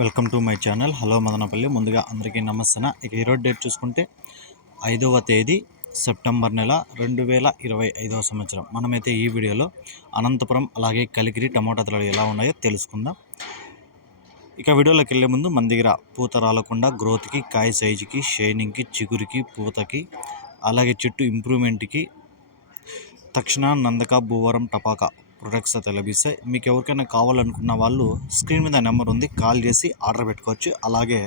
Welcome to my channel. Hello Madanapalle. ముందుగా అందరికీ నమస్తే ఇక ఈరోజు డేట్ చూసుకుంటే ఐదవ తేదీ సెప్టెంబర్ నెల రెండు వేల ఇరవై ఐదవ సంవత్సరం. మనమైతే ఈ వీడియోలో అనంతపురం అలాగే కలికిరి టమోటా ధరలు ఎలా ఉన్నాయో తెలుసుకుందాం. ఇక వీడియోలోకి వెళ్ళే ముందు మన దగ్గర పూత రాలకుండా గ్రోత్కి కాయ సైజుకి షైనింగ్కి చిగురికి పూతకి అలాగే చెట్టు ఇంప్రూవ్మెంట్కి తక్షణ నందక భూవరం టపాకా ప్రొడక్ట్స్ అయితే లభిస్తాయి. మీకు ఎవరికైనా కావాలనుకున్న వాళ్ళు స్క్రీన్ మీద నెంబర్ ఉంది కాల్ చేసి ఆర్డర్ పెట్టుకోవచ్చు. అలాగే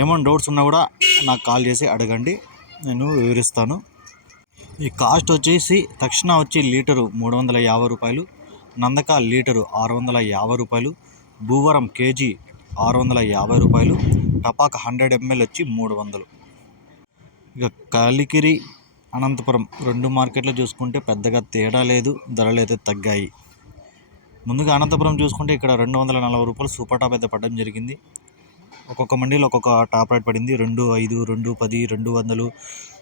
ఏమైనా డౌట్స్ ఉన్నా కూడా నాకు కాల్ చేసి అడగండి నేను వివరిస్తాను. ఈ కాస్ట్ వచ్చేసి తక్షణ వచ్చి లీటరు మూడు వందల యాభై రూపాయలు నందక లీటరు ఆరు వందల యాభై రూపాయలు భూవరం కేజీ ఆరు వందల యాభై రూపాయలు టపాక హండ్రెడ్ ఎంఎల్ వచ్చి మూడు వందలు. ఇక కలికిరి అనంతపురం రెండు మార్కెట్లు చూసుకుంటే పెద్దగా తేడా లేదు ధరలు అయితే తగ్గాయి. ముందుగా అనంతపురం చూసుకుంటే ఇక్కడ రెండు వందల నలభై రూపాయలు సూపర్ టాప్ అయితే పడడం జరిగింది. ఒక్కొక్క మండీలో ఒక్కొక్క టాప్ రేట్ పడింది. రెండు ఐదు రెండు పది రెండు వందలు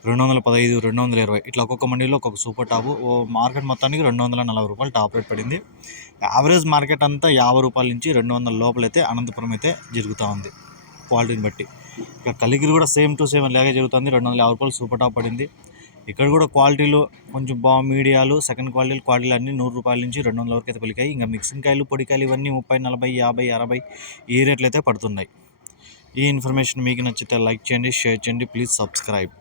రెండు వందల పదహైదు రెండు వందల ఇరవై. ఇట్లా ఒక్కొక్క మండీలో ఒక్కొక్క సూపర్ టాప్. ఓ మార్కెట్ మొత్తానికి రెండు వందల నలభై రూపాయలు టాప్ రేట్ పడింది. యావరేజ్ మార్కెట్ అంతా యాభై రూపాయల నుంచి రెండు వందల లోపలైతే అనంతపురం అయితే జరుగుతూ ఉంది క్వాలిటీని బట్టి. ఇక కలిగిరి కూడా సేమ్ టు సేమ్ లాగే జరుగుతుంది. రెండు వందల యాభై రూపాయలు సూపర్ టాప్ పడింది. ఇక్కడ కూడా క్వాలిటీలు కొంచెం బా మీడియాలు సెకండ్ క్వాలిటీ క్వాలిటీలు అన్నీ నూరు రూపాయల నుంచి రెండు వందల వరకు అయితే పలికాయి. ఇంకా మిక్సింగ్ కాయలు పొడికాయలు ఇవన్నీ ముప్పై నలభై యాభై అరవై ఈ రేట్లు అయితే పడుతున్నాయి. ఈ ఇన్ఫర్మేషన్ మీకు నచ్చితే లైక్ చేయండి షేర్ చేయండి. Please subscribe.